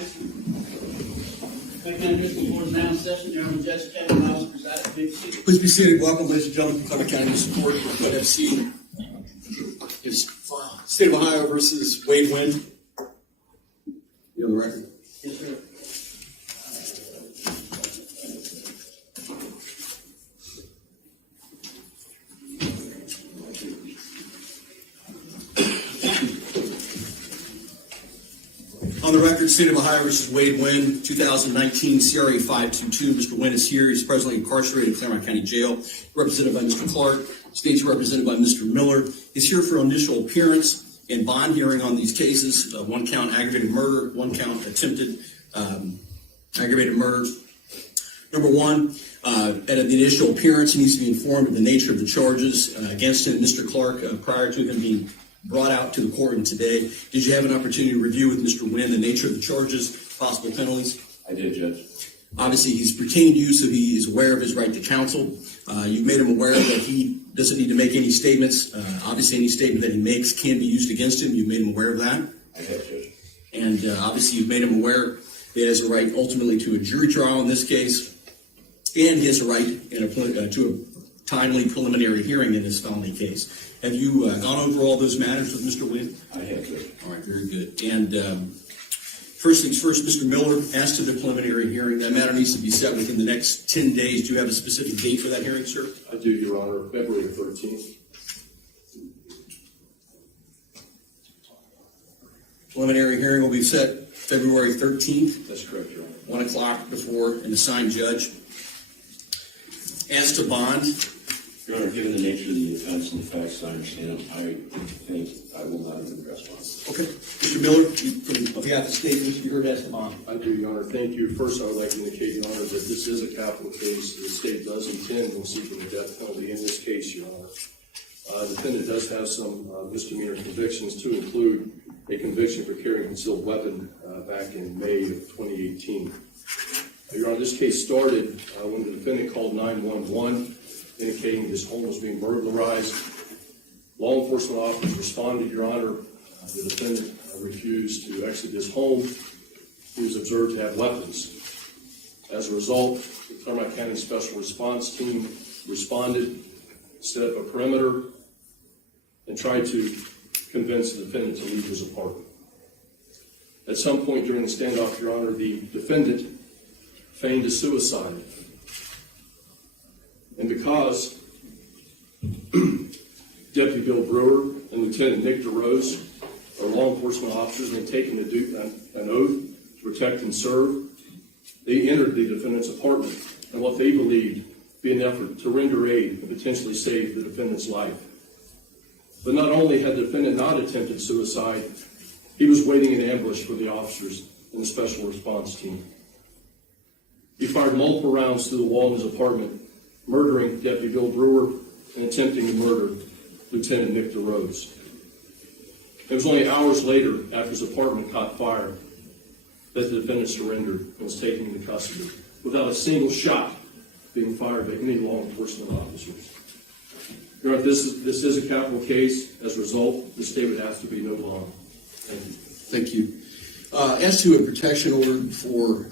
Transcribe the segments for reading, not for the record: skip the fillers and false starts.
rise. County District Court is now in session. Your Honor, Judge Kevin Miles presides. Please be seated. Welcome, ladies and gentlemen, to Clement County Support. What I've seen is State of Ohio versus Wade Winn. You on the record? Yes, sir. On the record, State of Ohio versus Wade Winn, 2019 CRA 522. Mr. Winn is here. He's presently incarcerated in Claremont County Jail, represented by Mr. Clark. State's represented by Mr. Miller. He's here for initial appearance and bond hearing on these cases. One count aggravated murder, one count attempted aggravated murder. Number one, at the initial appearance, he needs to be informed of the nature of the charges against him, Mr. Clark, prior to him being brought out to the courtroom today. Did you have an opportunity to review with Mr. Winn the nature of the charges, possible penalties? I did, Judge. Obviously, he's pertaining to you, so he is aware of his right to counsel. You've made him aware that he doesn't need to make any statements. Obviously, any statement that he makes can be used against him. You've made him aware of that. I have, Judge. And obviously, you've made him aware that he has a right ultimately to a jury trial in this case, and he has a right to a timely preliminary hearing in this felony case. Have you gone over all those matters with Mr. Winn? I have, Judge. All right, very good. And first things first, Mr. Miller, as to the preliminary hearing, that matter needs to be set within the next 10 days. Do you have a specific date for that hearing, sir? I do, Your Honor. February 13th. Preliminary hearing will be set February 13th, That's correct, Your Honor. 1 o'clock before an assigned judge. As to bond, Your Honor, given the nature of the offense and the facts I understand, I think I will not address one. okay. Mr. Miller, on behalf of the state, you heard as to bond. I do, Your Honor. Thank you. First, I would like to indicate, Your Honor, that this is a capital case. The state does intend on seeking the death penalty in this case, Your Honor. The defendant does have some misdemeanor convictions, to include a conviction for carrying a concealed weapon back in May of 2018. Your Honor, this case started when the defendant called 911, indicating his home was being burglarized. Law enforcement officers responded, Your Honor. The defendant refused to exit his home. He was observed to have weapons. As a result, the Claremont County Special Response Team responded, set up a perimeter, and tried to convince the defendant to leave his apartment. At some point during the standoff, Your Honor, the defendant feigned a suicide. And because Deputy Bill Brewer and Lieutenant Nick DeRose are law enforcement officers and had taken an oath to protect and serve, they entered the defendant's apartment in what they believed to be an effort to render aid and potentially save the defendant's life. But not only had the defendant not attempted suicide, he was waiting in ambush for the officers and the special response team. He fired multiple rounds through the wall of his apartment, murdering Deputy Bill Brewer and attempting to murder Lieutenant Nick DeRose. It was only hours later, after his apartment caught fire, that the defendant surrendered and was taken into custody without a single shot being fired by any law enforcement officers. Your Honor, this is a capital case. As a result, the state would ask to be no bond. Thank you. Thank you. As to a protection order for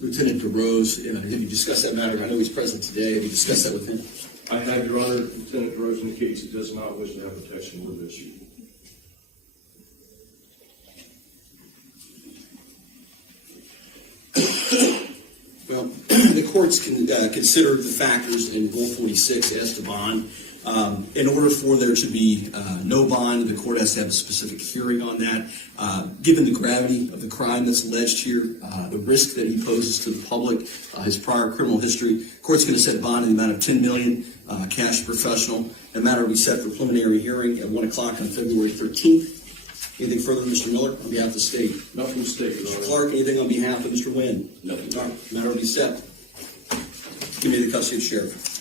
Lieutenant DeRose, have you discussed that matter? I know he's present today. Have you discussed that with him? I have, Your Honor. Lieutenant DeRose indicates he does not wish to have protection order issued. Well, the courts can consider the factors in Rule 46 as to bond. In order for there to be no bond, the court has to have a specific hearing on that. Given the gravity of the crime that's alleged here, the risk that he poses to the public, his prior criminal history, the court's going to set bond in the amount of $10 million, cash professional. The matter will be set for preliminary hearing at 1 o'clock on February 13th. Anything further, Mr. Miller, on behalf of the state? Nothing to state, Your Honor. Mr. Clark, anything on behalf of Mr. Winn? Nothing. All right, matter will be set. Give me the custody of the sheriff.